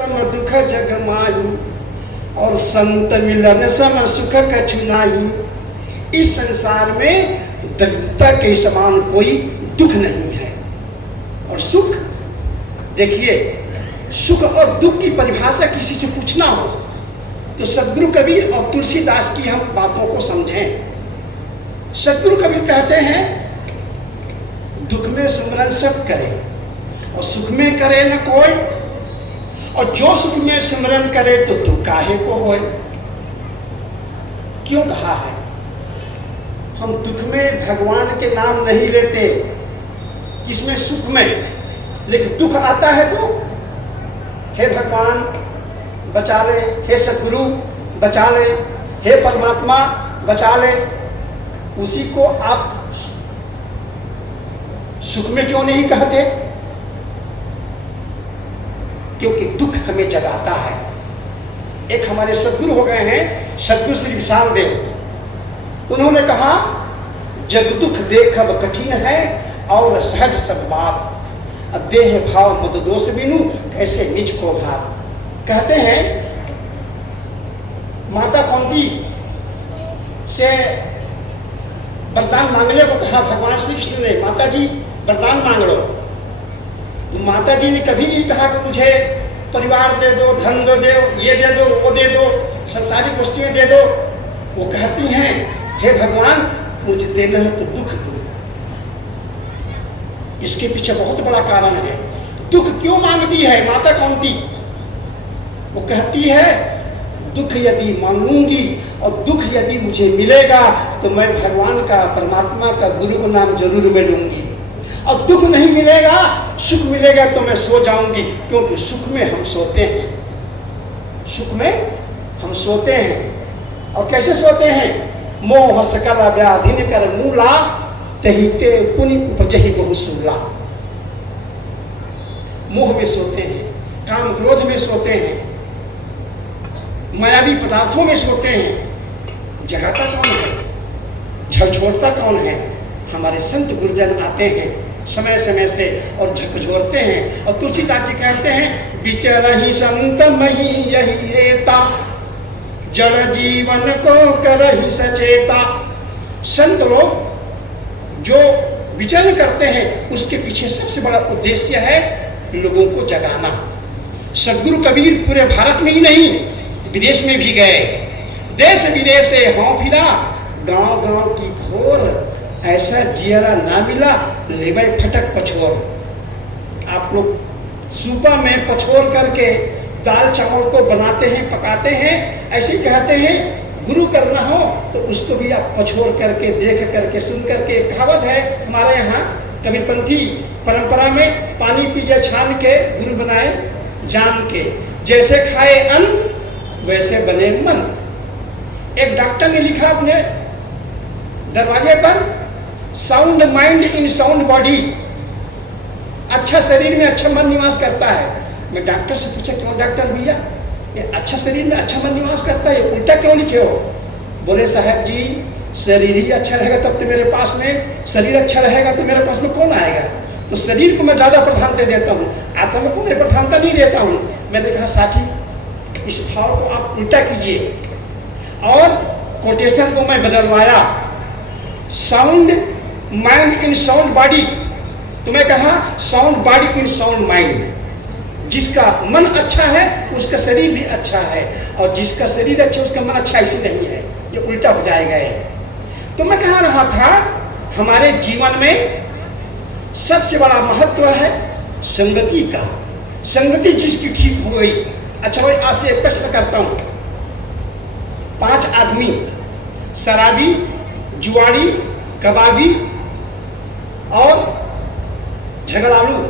सम दुख जग माही और संत मिलन सम सुख कछु नाही। इस संसार में दरिद्रता के समान कोई दुख नहीं है। और सुख, देखिए, सुख और दुख की परिभाषा किसी से पूछना हो तो सदगुरु कबीर और तुलसीदास की हम बातों को समझें। सदगुरु कबीर कहते हैं, दुख में सुमरन सब करे और सुख में करे न कोई, और जो सुख में सिमरन करे तो दुख काहे को होए। क्यों कहा है? हम दुख में भगवान के नाम नहीं लेते, किसमें? सुख में। लेकिन दुख आता है तो हे भगवान बचा ले, हे सदगुरु बचा ले, हे परमात्मा बचा ले। उसी को आप सुख में क्यों नहीं कहते? क्योंकि दुख हमें जगाता है। एक हमारे सदगुरु हो गए हैं, सदगुरु श्री विशाल देव। उन्होंने कहा, जग दुख देखब कठिन है और सहज सब बात, देह भाव मद दोष बिनु कैसे निज को भात। कहते हैं, माता कौंती से वरदान मांगने को कहा भगवान श्री कृष्ण ने, माता जी वरदान मांग लो। तो माता जी ने कभी नहीं कहा कि मुझे परिवार दे दो, धन दो, ये दे दो, वो दे दो, संसारिक वस्तुएं दे दो। वो कहती हैं, हे भगवान मुझे देना है तो दुख दो। इसके पीछे बहुत बड़ा कारण है। दुख क्यों मांगती है माता कौंती? वो कहती है, दुख यदि मांगूंगी और दुख यदि मुझे मिलेगा तो मैं भगवान का, परमात्मा का, गुरु का नाम जरूर मैं लूंगी। और दुख नहीं मिलेगा, सुख मिलेगा तो मैं सो जाऊंगी, क्योंकि सुख में हम सोते हैं। सुख में हम सोते हैं। और कैसे सोते हैं? मोह सकल व्याधिन कर मूला, तही ते पुनि उपजहि बहुसूला। मोह में सोते हैं, काम क्रोध में सोते हैं, मायावी पदार्थों में सोते हैं। जगाता कौन है? झकझोरता कौन है? हमारे संत गुरुजन आते हैं समय समय से और झकझोरते हैं। और तुलसीदास जी कहते हैं, विचरहि संत मही यही हेता, जड़ जीवन को करहि सचेता। संत लोग जो विचरण करते हैं उसके पीछे सबसे बड़ा उद्देश्य है लोगों को जगाना। सदगुरु कबीर पूरे भारत में ही नहीं, विदेश में भी गए, देश विदेश से हों फिरा, गांव गांव की खोर, ऐसा जियरा ना मिला लेवे फटक पछोर। आप लोग सूपा में पछोर करके दाल चावल को बनाते हैं, पकाते हैं, ऐसे कहते हैं गुरु करना हो तो उसको भी आप पछोर करके, देख करके, सुन करके। कहावत है हमारे यहाँ कबीरपंथी परंपरा में, पानी पीजे छान के गुरु बनाए जान के, जैसे खाए अन्न वैसे बने मन। एक डॉक्टर ने लिखा अपने दरवाजे पर, sound mind in sound body. अच्छा शरीर में अच्छा मन निवास करता है। मैं डॉक्टर से पूछा, क्यों डॉक्टर भैया ये अच्छा शरीर में अच्छा मन निवास करता है, उल्टा क्यों लिखे हो? बोले, साहब जी शरीर ही अच्छा रहेगा तब तो मेरे पास में, शरीर अच्छा रहेगा तो मेरे पास में कौन आएगा? तो शरीर को मैं ज्यादा प्रधानता देता हूँ, आत्मा को मैं प्रधानता नहीं देता हूँ। मैंने कहा, साथी इस भाव को आप उल्टा कीजिए। और कोटेशन को मैं बदलवाया, sound mind in sound body. तो मैं कहा, sound body in sound mind. जिसका मन अच्छा है उसका शरीर भी अच्छा है, और जिसका शरीर अच्छा उसका मन अच्छा ऐसे नहीं है, ये उल्टा हो जाएगा। तो मैं कह रहा था, हमारे जीवन में सबसे बड़ा महत्व है संगति का। संगति जिसकी ठीक हो गई। अच्छा भाई, आपसे एक प्रश्न करता हूं, 5 आदमी, शराबी, जुआरी, कबाबी और झगड़ालू,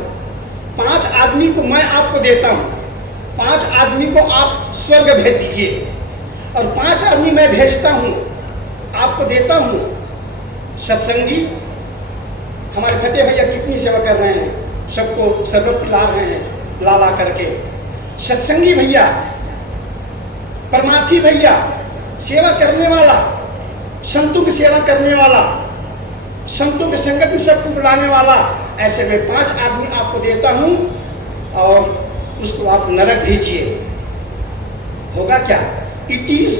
5 आदमी को मैं आपको देता हूं। 5 आदमी को आप स्वर्ग भेज दीजिए, और 5 आदमी मैं भेजता हूं, आपको देता हूं। सत्संगी, हमारे फतेह भैया कितनी सेवा कर रहे हैं, सबको शरबत पिला रहे हैं ला ला करके। सत्संगी भैया, परमार्थी भैया, सेवा करने वाला, संतों की सेवा करने वाला, संतों के संगत में सबको बुलाने वाला, ऐसे में 5 आदमी आपको देता हूं। और उसको आप नरक भेजिए, होगा क्या? It is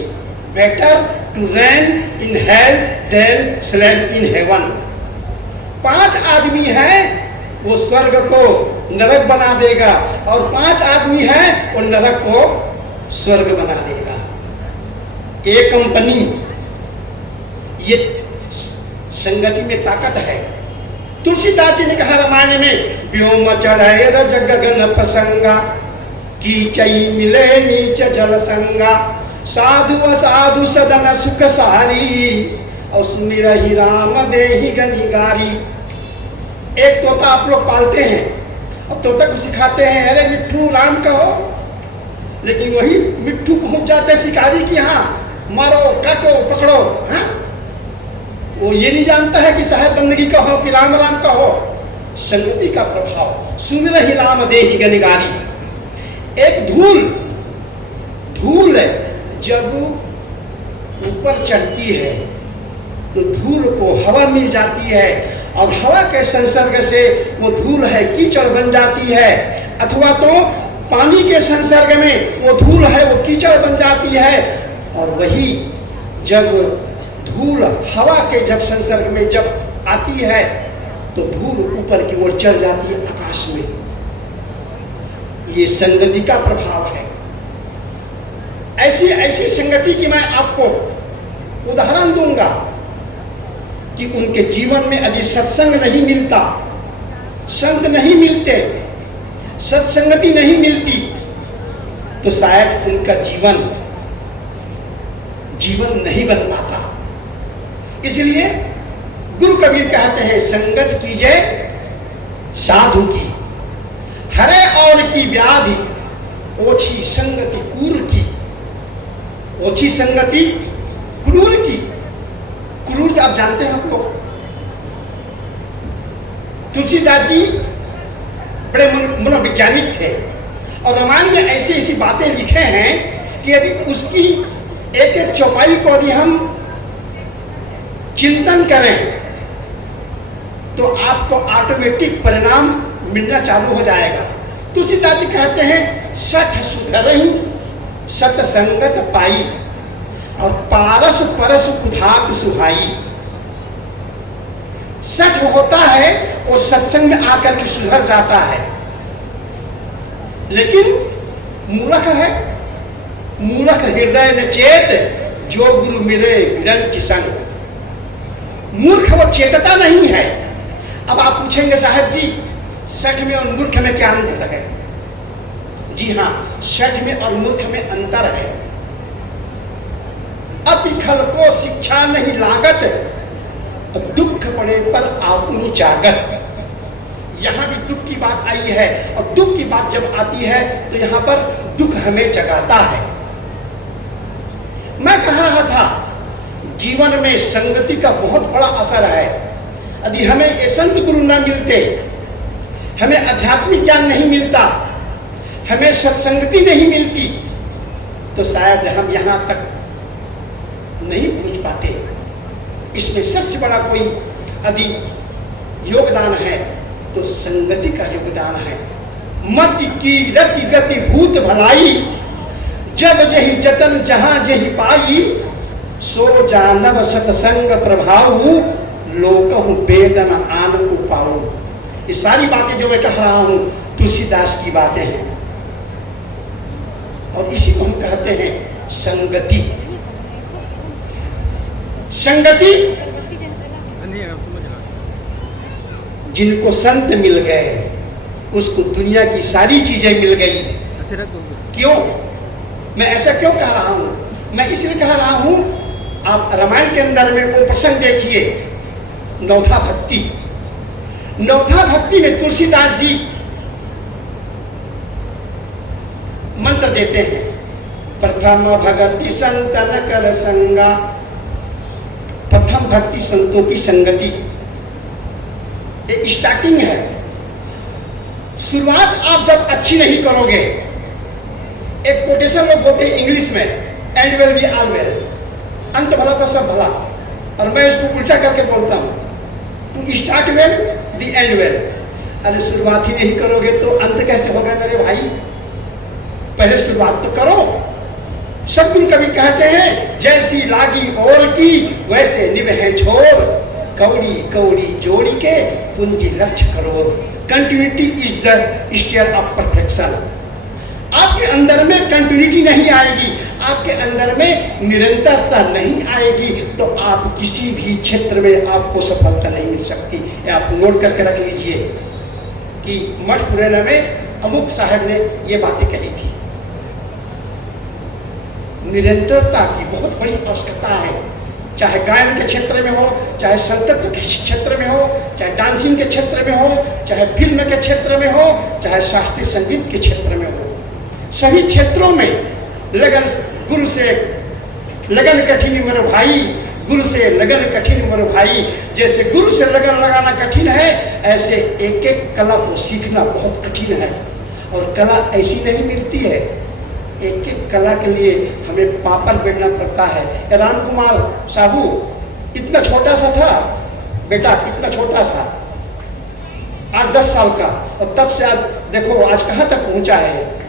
better to reign in hell than slave in heaven. 5 आदमी है वो स्वर्ग को नरक बना देगा, और 5 आदमी है वो नरक को स्वर्ग बना देगा। एक कंपनी, ये संगति में ताकत है। तुलसीदास जी ने कहा रामायण में, व्योम चढ़े रज गगन प्रसंगा, कीचई मिले नीच जल संगा, साधु असाधु सदन सुख सारी, और सुमिर ही राम देहि गनिगारी। एक तोता आप लोग पालते हैं, अब तोता को सिखाते हैं, अरे मिट्ठू राम कहो, लेकिन वही मिट्ठू पहुंच जाते शिकारी की यहाँ, मारो काटो पकड़ो। हाँ, वो ये नहीं जानता है कि साहेब बंदगी का हो कि राम राम का हो। संगति का प्रभाव, सुमिर ही राम देहि गनिगारी। एक धूल जब ऊपर चढ़ती है तो धूल को हवा मिल जाती है, और हवा के संसर्ग से वो धूल है कीचड़ बन जाती है, अथवा तो पानी के संसर्ग में वो धूल है वो कीचड़ बन जाती है। और वही जब धूल हवा के जब संसर्ग में जब आती है तो धूल ऊपर की ओर चढ़ जाती है आकाश में। ये संगति का प्रभाव है। ऐसी संगति की मैं आपको उदाहरण दूंगा कि उनके जीवन में यदि सत्संग नहीं मिलता, संत नहीं मिलते, सत्संगति नहीं मिलती, तो शायद उनका जीवन नहीं बन पाता। इसलिए गुरु कबीर कहते हैं, संगत कीजिए साधु की, हरे और की व्याधि, ओछी संगति क्रूर की। ओछी संगति क्रूर की। क्रूर आप जानते हैं आप लोग, तुलसीदास जी बड़े मनोवैज्ञानिक थे, और रामायण में ऐसी ऐसी बातें लिखे हैं कि यदि उसकी एक एक चौपाई को यदि हम चिंतन करें तो आपको ऑटोमेटिक परिणाम मिलना चालू हो जाएगा। तुलसीदास जी कहते हैं, सठ सुधरहि सतसंगत पाई, और पारस परस उधात सुहाई। सठ होता है वो सत्संग में आकर के सुधर जाता है, लेकिन मूर्ख है, मूर्ख हृदय न चेत, जो गुरु मिले विरंच संग। मूर्ख वो चेतता नहीं है। अब आप पूछेंगे साहब जी, सठ में और मूर्ख में क्या अंतर है? जी हाँ, सठ में और मूर्ख में अंतर है। अति खल को शिक्षा नहीं लागत, दुख पड़े पर आपुनी जागत। यहां भी दुख की बात आई है, और दुख की बात जब आती है तो यहां पर दुख हमें जगाता है। मैं कह रहा था, जीवन में संगति का बहुत बड़ा असर है। यदि हमें ये संत गुरु न मिलते, हमें आध्यात्मिक ज्ञान नहीं मिलता, हमें सत्संगति नहीं मिलती, तो शायद हम यहां तक नहीं पहुंच पाते। इसमें सबसे बड़ा कोई यदि योगदान है तो संगति का योगदान है। मति की रति गति भूत भलाई, जब जही जतन जहां जही पाई, सो जानव सतसंग प्रभाव, लोकहु वेदन आन को पाओ। ये सारी बातें जो मैं कह रहा हूं तुलसीदास की बातें हैं, और इसी को हम कहते हैं संगति। संगति जिनको संत मिल गए उसको दुनिया की सारी चीजें मिल गई। क्यों? मैं ऐसा क्यों कह रहा हूं? मैं इसलिए कह रहा हूं, आप रामायण के अंदर में वो प्रसंग देखिए, नौथा भक्ति। नौथा भक्ति में तुलसीदास जी मंत्र देते हैं, प्रथम भक्ति संतन कर संगा। प्रथम भक्ति संतों की संगति, एक स्टार्टिंग है। शुरुआत आप जब अच्छी नहीं करोगे, एक कोटेशन लोग बोलते हैं इंग्लिश में, and well be all well, अंत भला तो सब भला, और मैं इसको उल्टा करके बोलता हूं, to start well the end well. अरे शुरुआत ही नहीं करोगे तो अंत कैसे होगा मेरे भाई? पहले शुरुआत तो करो। सद्गुरु कवि कहते हैं, जैसी लागी और की वैसे निभे छोर, कौड़ी कौड़ी जोड़ी के पूंजी लक्ष्य crore. Continuity is the stair of perfection. आपके अंदर में कंटिन्यूटी नहीं आएगी, आपके अंदर में निरंतरता नहीं आएगी, तो आप किसी भी क्षेत्र में आपको सफलता नहीं मिल सकती। आप नोट करके रख लीजिए कि मठ मुरैना में अमुक साहब ने ये बातें कही थी। निरंतरता की बहुत बड़ी आवश्यकता है, चाहे गायन के क्षेत्र में हो, चाहे संगीत के क्षेत्र में हो, चाहे डांसिंग के क्षेत्र में हो, चाहे फिल्म के क्षेत्र में हो, चाहे शास्त्रीय संगीत के क्षेत्र में हो। सभी क्षेत्रों में लगन, गुरु से लगन कठिन मेरे भाई, गुरु से लगन कठिन मेरे भाई। जैसे गुरु से लगन लगाना कठिन है, ऐसे एक एक कला को सीखना बहुत कठिन है। और कला ऐसी नहीं मिलती है, एक एक कला के लिए हमें पापड़ बेचना पड़ता है। राम कुमार साहू इतना छोटा सा था बेटा, इतना छोटा सा, 8-10 साल का, और तब से आज देखो आज कहां तक पहुंचा है।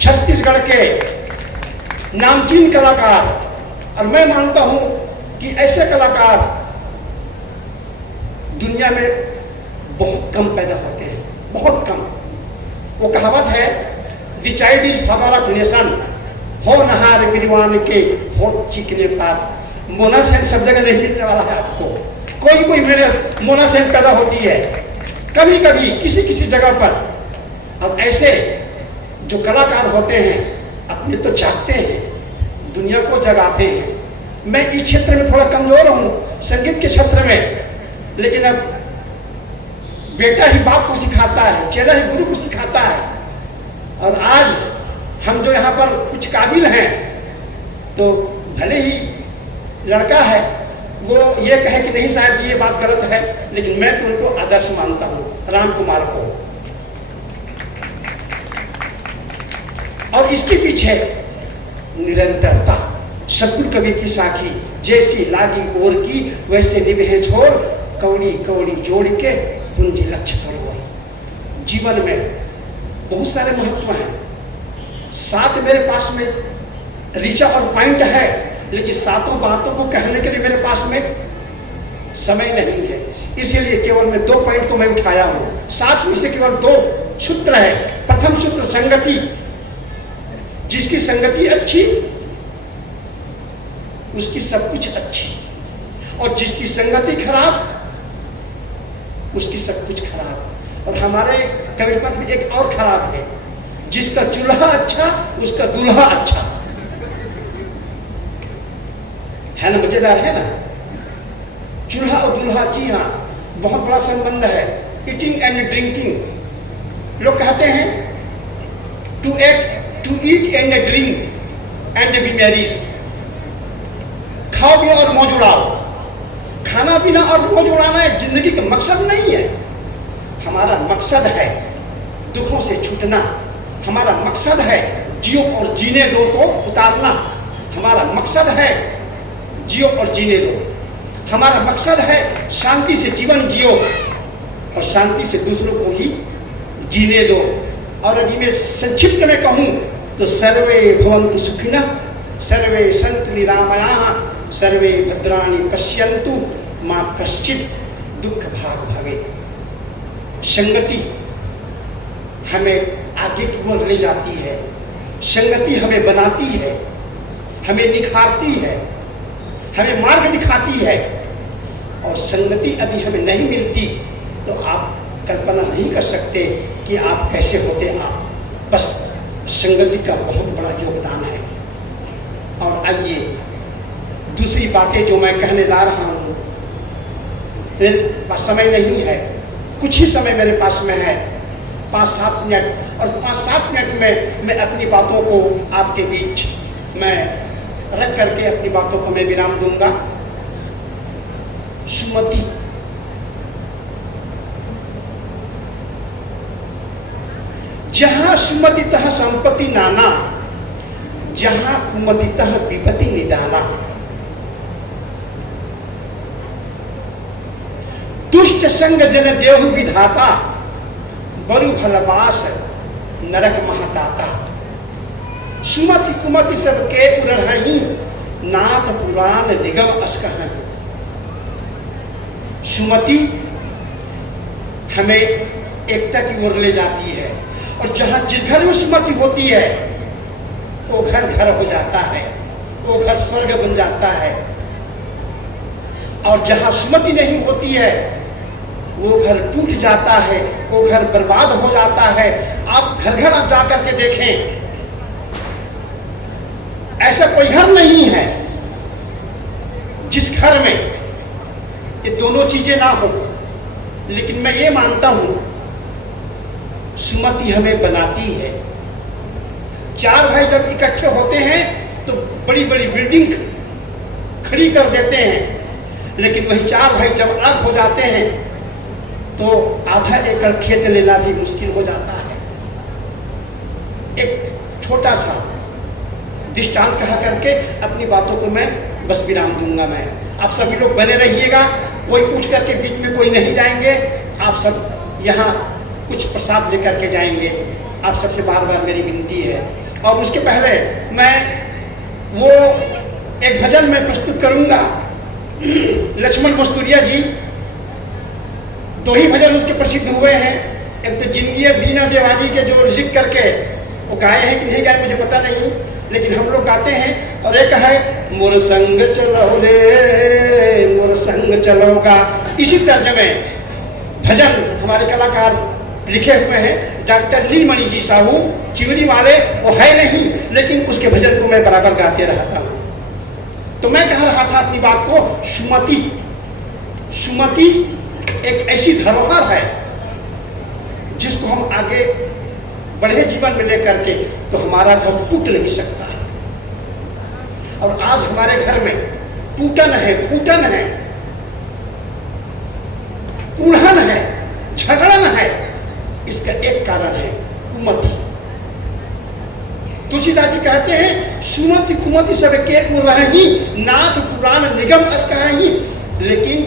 छत्तीसगढ़ के नामचीन कलाकार, और मैं मानता हूं कि ऐसे कलाकार दुनिया में बहुत कम पैदा होते हैं, बहुत कम। वो कहावत है, the child is father of nation, हो नहार गिरवान के हो चिकने पार। मोना सेन सब जगह नहीं मिलने वाला है आपको, कोई कोई मेरे मोना सेन पैदा होती है कभी कभी किसी किसी जगह पर। अब ऐसे जो कलाकार होते हैं अपने तो चाहते हैं, दुनिया को जगाते हैं। मैं इस क्षेत्र में थोड़ा कमजोर हूं, संगीत के क्षेत्र में, लेकिन अब बेटा ही बाप को सिखाता है, चेला ही गुरु को सिखाता है। और आज हम जो यहाँ पर कुछ काबिल हैं, तो भले ही लड़का है वो ये कहे कि नहीं साहब जी ये बात गलत है, लेकिन मैं तो उनको आदर्श मानता हूँ, राम कुमार को। और इसके पीछे निरंतरता, सद्गुरु कवि की साखी, जैसी लागी ओर की वैसे निभे छोर, कौड़ी कौड़ी जोड़ के पूंजी लक्ष्य करो। जीवन में बहुत सारे महत्व हैं, 7 मेरे पास में ऋचा और पॉइंट है, लेकिन 7 बातों को कहने के लिए मेरे पास में समय नहीं है, इसीलिए केवल मैं 2 पॉइंट को मैं उठाया हूं। 7 में से केवल 2 सूत्र है। प्रथम सूत्र संगति, जिसकी संगति अच्छी उसकी सब कुछ अच्छी, और जिसकी संगति खराब उसकी सब कुछ खराब। और हमारे कविपद में एक और खराब है, जिसका चूल्हा अच्छा उसका दूल्हा अच्छा है ना, मजेदार है ना। चूल्हा और दूल्हा, जी हाँ, बहुत बड़ा संबंध है। ईटिंग एंड ड्रिंकिंग, लोग कहते हैं to eat and drink and be marriage, खाओ पियो और मौज उड़ाओ। खाना पीना और मौज उड़ाना एक जिंदगी का मकसद नहीं है। हमारा मकसद है दुखों से छूटना, हमारा मकसद है जियो और जीने दो को उतारना, हमारा मकसद है जियो और जीने दो, हमारा मकसद है शांति से जीवन जियो और शांति से दूसरों को ही जीने दो। और यदि मैं संक्षिप्त में कहूं तो सर्वे भवन्तु सुखिनः, सर्वे सन्तु निरामयाः, सर्वे भद्राणि पश्यन्तु मा कश्चित् दुःख भाग भवेत्। संगति हमें आगे की ओर ले जाती है, संगति हमें बनाती है, हमें निखारती है, हमें मार्ग दिखाती है। और संगति यदि हमें नहीं मिलती तो आप कल्पना नहीं कर सकते कि आप कैसे होते। आप बस संगति का बहुत बड़ा योगदान है। और आइए दूसरी बातें जो मैं कहने जा रहा हूँ, मेरे पास समय नहीं है, कुछ ही समय मेरे पास में है, 5-7 मिनट, और 5-7 मिनट में मैं अपनी बातों को आपके बीच मैं रख करके अपनी बातों को मैं विराम दूंगा। सुमति, जहां सुमतितः संपत्ति नाना, जहां कुमतितः विपत्ति निदाना। दुष्ट संग जन देहु विधाता, बरु भलवास नरक महताता। सुमति कुमति सब के पुरहि नाथ पुराण निगम अस कहां। सुमति हमें एकता की ओर ले जाती है, और जहां जिस घर में सुमति होती है वो घर घर हो जाता है, वो घर स्वर्ग बन जाता है। और जहां सुमति नहीं होती है वो घर टूट जाता है, वो घर बर्बाद हो जाता है। आप घर घर आप जाकर के देखें, ऐसा कोई घर नहीं है जिस घर में ये दोनों चीजें ना हो। लेकिन मैं ये मानता हूं सुमति हमें बनाती है। चार भाई जब इकट्ठे होते हैं तो बड़ी बड़ी बिल्डिंग खड़ी कर देते हैं, लेकिन वही चार भाई जब अलग हो जाते हैं तो आधा एकड़ खेत लेना भी मुश्किल हो जाता है। एक छोटा सा दृष्टांत कहा करके अपनी बातों को मैं बस विराम दूंगा। मैं आप सभी लोग बने रहिएगा, कोई उठ करके बीच में कोई नहीं जाएंगे। आप सब यहाँ कुछ प्रसाद लेकर के जाएंगे, आप सबसे बार बार मेरी विनती है। और उसके पहले मैं वो एक भजन मैं प्रस्तुत करूंगा। लक्ष्मण मस्तूरिया जी, दो ही भजन उसके प्रसिद्ध हुए हैं। एक तो जिंदगी बीना देवानी के जो लिख करके वो गाए हैं कि नहीं गाए मुझे पता नहीं, लेकिन हम लोग गाते हैं। और एक है मोर संग चलो रे मोर संग चलोगा। इसी तर्जमे भजन हमारे कलाकार लिखे हुए हैं। डॉक्टर लीलमणि जी साहू चिवरी वाले, वो है नहीं, लेकिन उसके भजन को मैं बराबर गाते रहता हूँ। तो मैं कह रहा था अपनी बात को, सुमति सुमति एक ऐसी धरोहर है जिसको हम आगे बढ़े जीवन में लेकर के तो हमारा घर टूट नहीं सकता है। और आज हमारे घर में टूटन है, फूटन है, उड़हन है, झगड़न है। इसका एक कारण है कुमति। तुलसीदास जी कहते हैं सुमति कुमति सब के रही नाथ पुराण निगम अस कहाही। लेकिन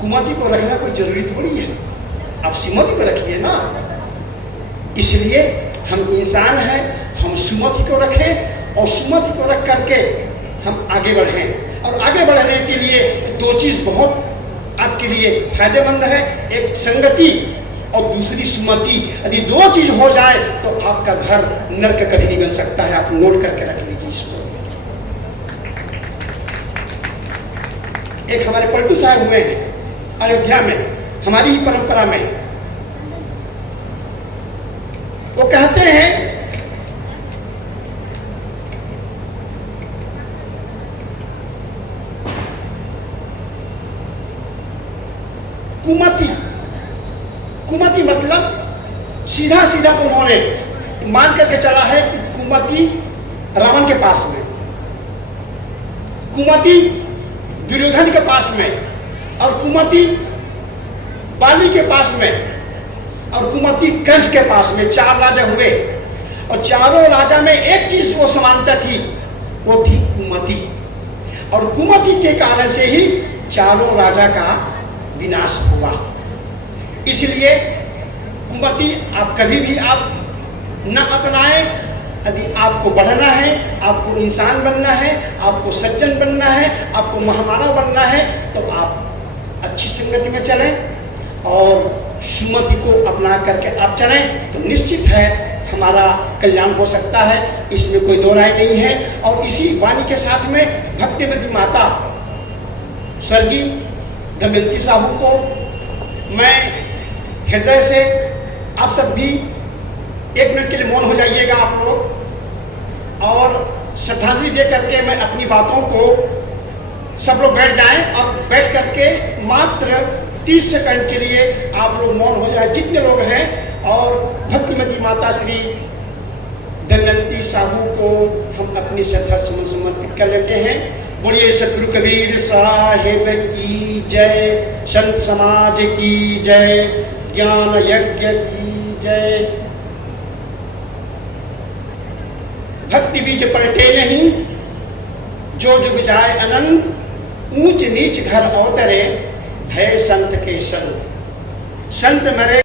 कुमति को रखना कोई जरूरी थोड़ी है, आप सुमति को रखिए ना। इसलिए हम इंसान हैं, हम सुमति को रखें और सुमति को रख करके हम आगे बढ़ें। और आगे बढ़ने के लिए दो चीज बहुत आपके लिए फायदेमंद है, एक संगति और दूसरी सुमति। यदि दो चीज हो जाए तो आपका घर नर्क कभी नहीं बन सकता है। आप नोट करके रख लीजिए इसको। एक हमारे पलटू साहब हुए हैं अयोध्या में, हमारी ही परंपरा में। वो कहते हैं कुमति, कुमति मतलब सीधा सीधा उन्होंने मान करके चला है कि कुमति रावण के पास में, कुमति दुर्योधन के पास में, और कुमति बाली के पास में, और कुमति कंस के पास में। चार राजा हुए और चारों राजा में एक चीज वो समानता थी, वो थी कुमति। और कुमति के कारण से ही चारों राजा का विनाश हुआ। इसलिए कुमति आप कभी भी आप न अपनाएं। यदि आपको बढ़ना है, आपको इंसान बनना है, आपको सज्जन बनना है, आपको महामानव बनना है, तो आप अच्छी संगति में चलें और सुमति को अपना करके आप चलें तो निश्चित है हमारा कल्याण हो सकता है। इसमें कोई दो राय नहीं है। और इसी वाणी के साथ में भक्तिवती माता स्वर्गीय दमयंती साहू को मैं हृदय से, आप सब भी एक मिनट के लिए मौन हो जाइएगा आप लोग, और श्रद्धांजलि दे करके मैं अपनी बातों को, सब लोग बैठ जाएं और बैठ करके मात्र 30 सेकंड के लिए आप लोग मौन हो जाए जितने लोग हैं, और भक्तिमती माता श्री दमयंती साहू को हम अपनी श्रद्धा सुमन समर्पित कर लेते हैं। बोलिए सतगुरु कबीर साहिब की जय, संत समाज की जय, ज्ञान यज्ञ की जय। भक्ति बीज पलटे नहीं, जो जुग जाए अनंत, ऊंच नीच घर अवतरे, भय संत के संग। संत मरे